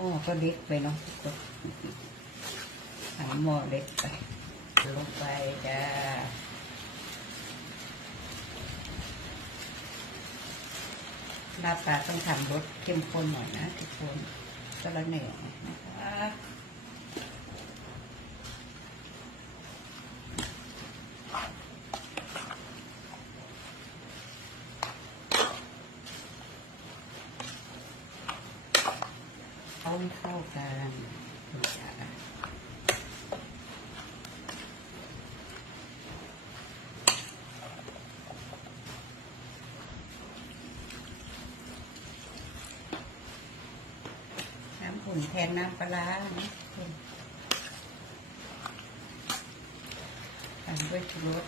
ม้อก็เล็กไปเนาะก็หาหม้อเล็กไป ลงไปจ้าลาบปลาต้องทำรสเข้มข้นหน่อยนะทุกคนก็ละเหน่อยนะคะ เอาให้เข้ากันจ้ะน้ำขุ่น แทนน้ำปลาร้านะตามด้วยชูรส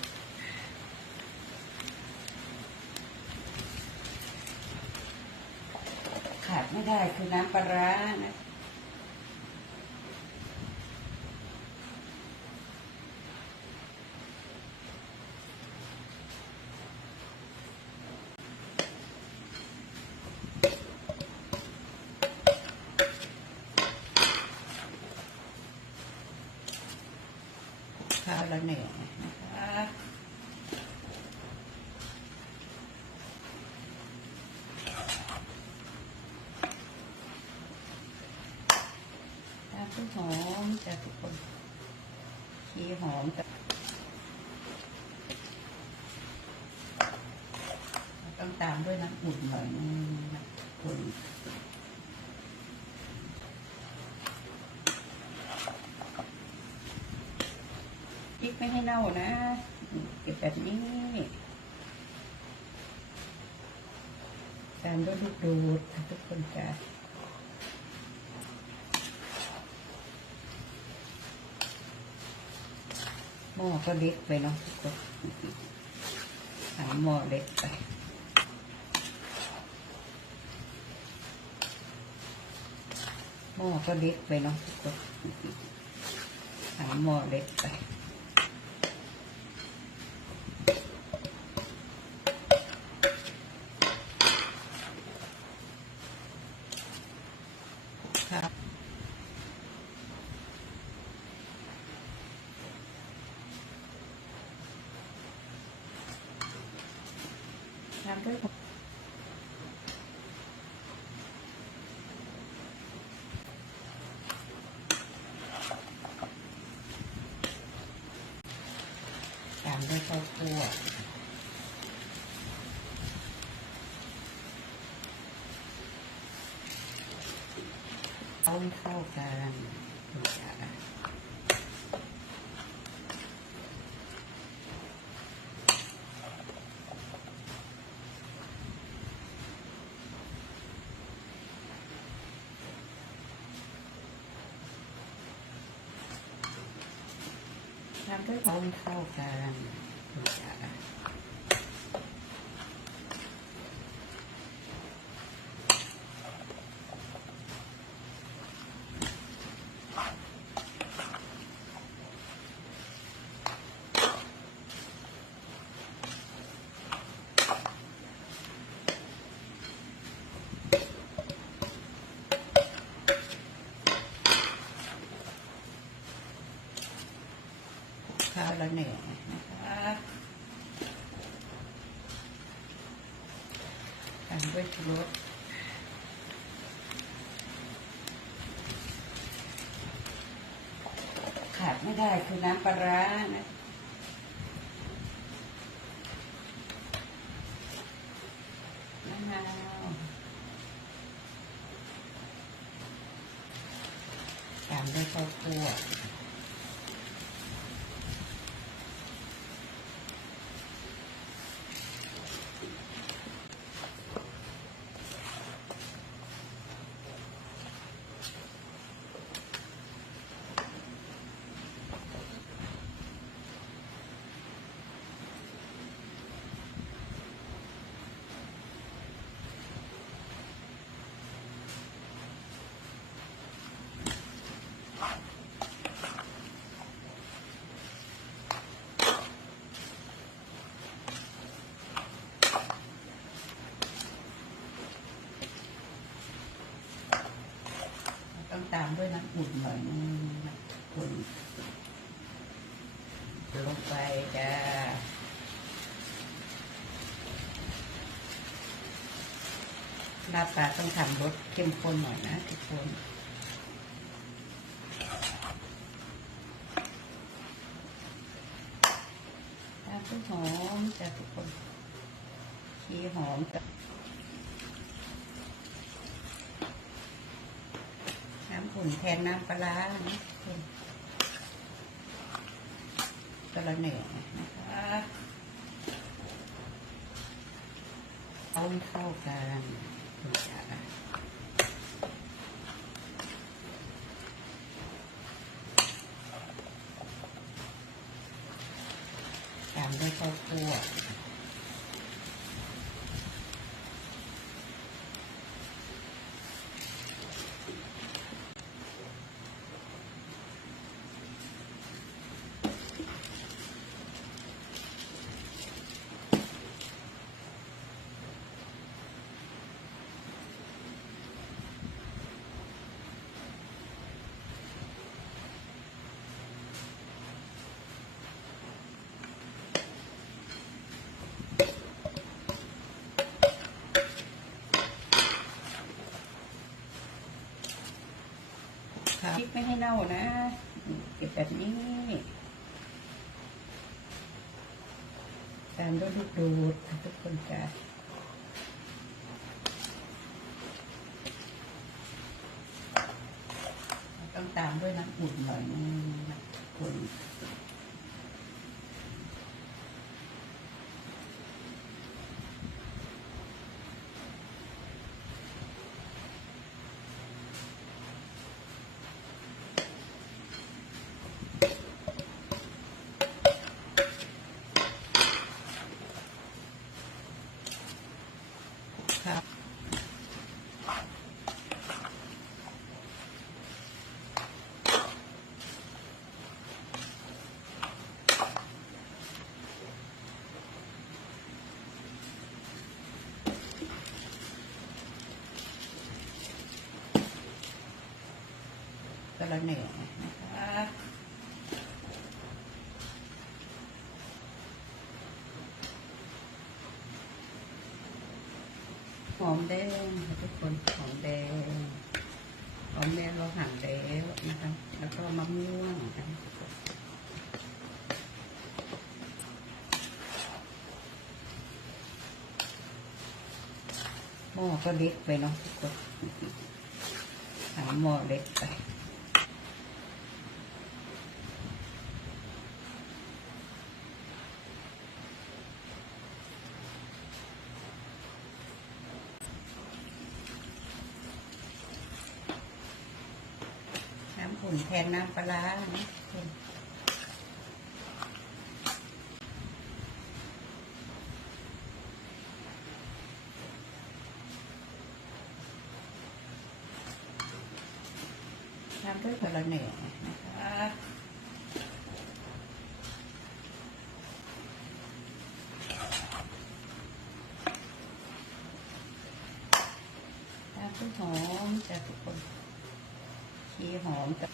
ขาดไม่ได้คือน้ำปลาร้านะ เหน่อยนะคะต้นหอมจะทุกคนขี้หอมจะต้องตามด้วยน้ำอุ่นหน่อยนึงน้ำอุ่น พริก ไม่ให้เน่านะ เก็บแบบนี้ตามด้วยลูกดูดทุกคนจ้ะหม้อก็เล็กไปเนาะทุกคนหาหม้อเล็กไปหม้อก็เล็กไปเนาะทุกคนหาหม้อเล็กไป ด้วยตามด้วยข้าวคั่วเอาให้เข้ากันจ้ะทำ ด้วยเอาให้เข้ากันจ้ะ ข้าวละเหน่อยนะคะตามด้วยชูรสขาดไม่ได้คือน้ำปลาร้านะมะนาวตามด้วยข้าวคั่ว ท ด้วยน้ำอุ่นหน่อยน้ำอุ่นลงไปจ้าลาบปลาต้องทำรสเข้มข้นหน่อยนะทุกคนตามต้นหอมจ้ะทุกคนขี้หอมจ้ะ น้ำอุ่นแทนน้ำปลานะทุกคนกระเหน่นะคะเอาให้เข้ากันตามด้วยข้าวคั่ว ไม่ให้เน่านะ เก็บแบบนี้ ตามด้วยลูกดูดทุกคนจ้ะต้องตามด้วยน้ำอุ่นหน่อยนึงน้ำอุ่นครับ กระเหน่นะคะหอมแดงทุกคนหอมแดงหอมแดงเราหั่นแล้วนะคะแล้วก็มะม่วงนะคะหม้อก็เล็กไปเนาะทุกคนหาหม้อเล็กไป แทนน้ำปลาร้านะน้ำด้วยกระเหน่นะคะน้ำต้นหอมจ้ะทุกคนขี้หอมกับ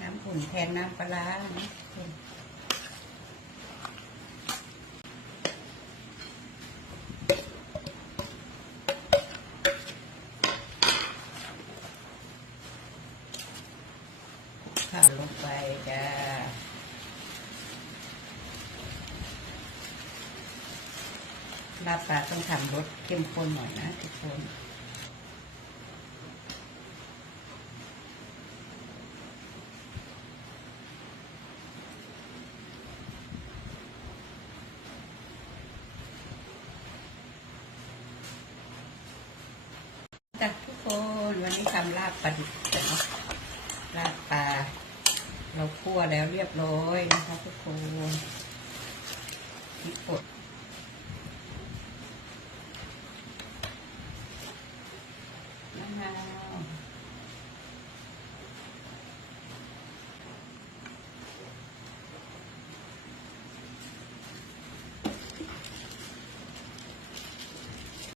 น้ำอุ่นแทนน้ำปลาร้านะข้าวลงไปจ้าลาบปลาต้องทำรสเข้มข้นหน่อยนะทุกคน คนวันนี้ทำลาบปลาดิบกันเนาะลาบปลาเราคั่วแล้วเรียบร้อยนะคะทุกคนพริกป่น